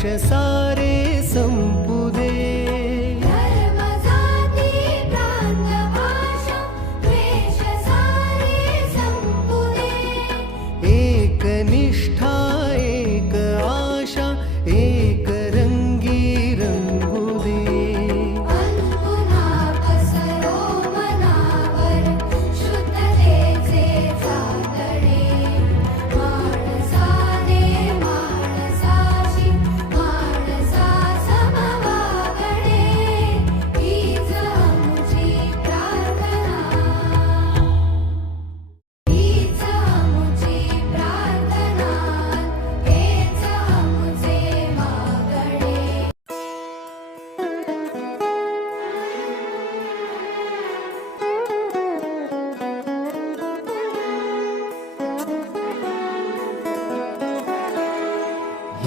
द्वेष सारे संपुदे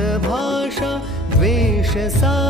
भाषा द्वेष सा